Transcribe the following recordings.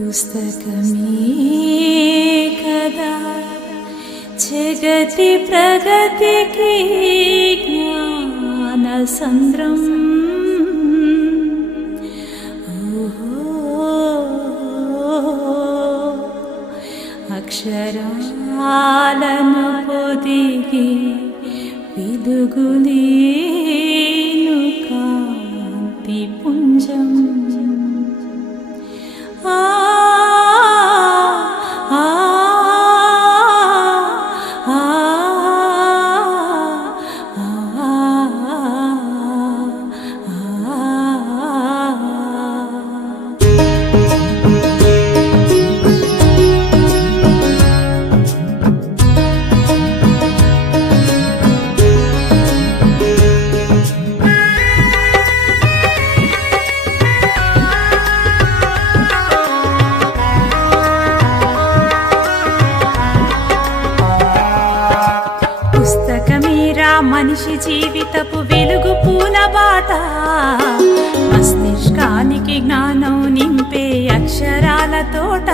పుస్తకమే కదా. జగతి ప్రగతికి జ్ఞాన సంద్రం. అక్షరాలను పొదిగి వెలుగు నేను కాంతి పుంజం. మనిషి జీవితపు వెలుగు పూల బాట. మస్తిష్కానికి జ్ఞానం నింపే అక్షరాల తోట.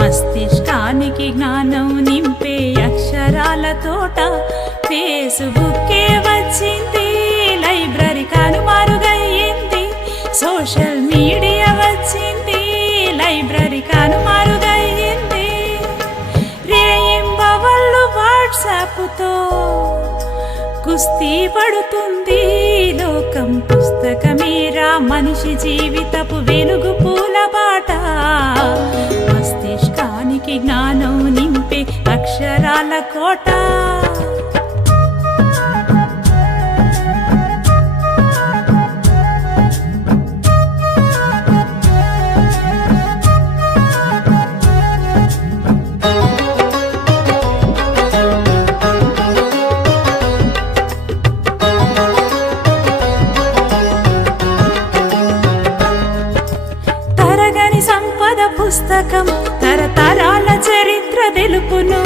మస్తిష్కానికి జ్ఞానం నింపే అక్షరాల తోట. ఫేస్బుక్కే వచ్చింది లైబ్రరీ కనుమరుగయ్యింది సోషల్ మీడియా కుస్తీ పడుతుంది. లోకం పుస్తకమేరా మనిషి జీవితపు వెలుగు పూల బాట. మస్తిష్కానికి జ్ఞానం నింపే అక్షరాల కోట. పుస్తకం తరతరాల చరిత్ర తెలుపును.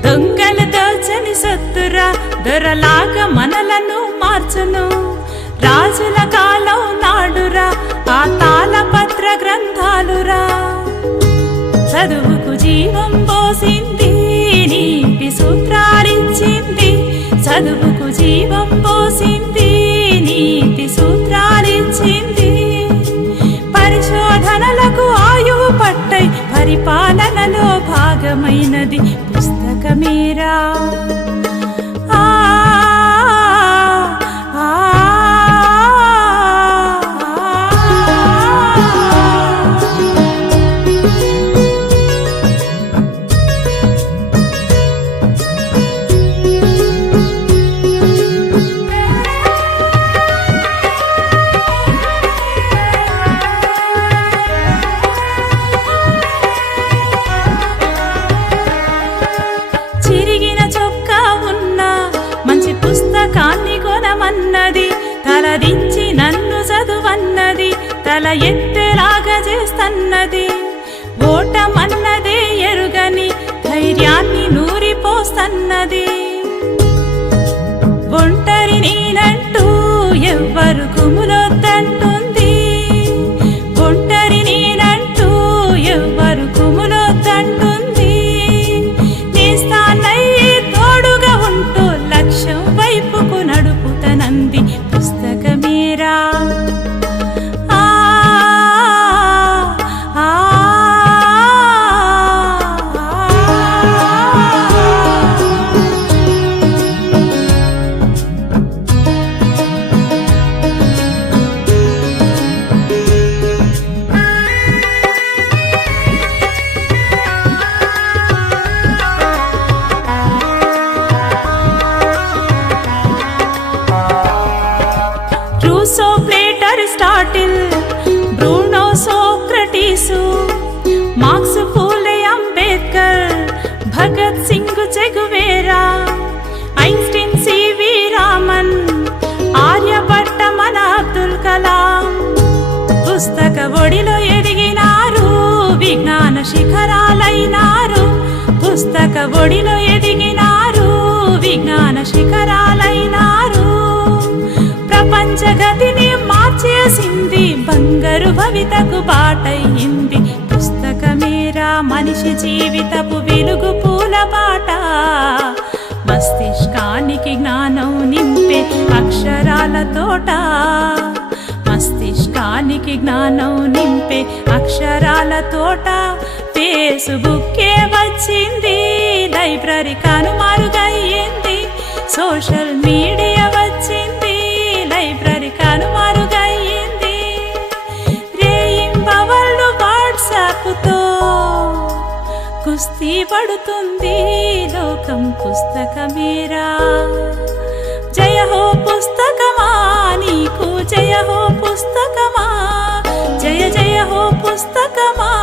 దొంగలు దోచని సత్తురా దొరలాగా మనలను మార్చును. రాజుల కాలం నాడురా ఆ తాళపత్ర గ్రంథాలురా. చదువుకు జీవం పోసింది నీటి సూత్రాలిచ్చింది. చదువుకు జీవం పోసింది పరిపాలనలో భాగమైనది. పుస్తకమేరా. కొనమన్నది తలదించి నన్ను చదువన్నది తల ఎత్తేలాగా చేస్తన్నది. ఓటమన్నదే ఎరుగని ధైర్యాన్ని నూరిపోస్తన్నది. ఒంటరి నేనంటూ ఎవ్వరు కుములొద్దంటూ పుస్తక ఒడిలో ఎదిగినారు విజ్ఞాన శిఖరాలైనారు. పుస్తక ఒడిలో ఎదిగినారు విజ్ఞాన శిఖరాలైనారు. ప్రపంచ గతిని మార్చేసింది బంగారు భవితకు బాటయింది మనిషి జీవితపు వెలుగు పూల బాట మస్తిష్కానికి జ్ఞానం నింపే అక్షరాల తోట. మస్తిష్కానికి జ్ఞానం నింపే అక్షరాల తోట ఫేస్బుక్కే వచ్చింది. లైబ్రరీ కనుమరుగయ్యింది. సోషల్ మీడియా వచ్చింది. లైబ్రరీ కనుమరుగయ్యింది. రేయింబవళ్ళు వాట్సాప్తో కుస్తీ పడుతుంది. లోకం పుస్తకమేరా. జయ హో పుస్తకమా నీకు? జయ హో పుస్తకమా పుస్తకమా?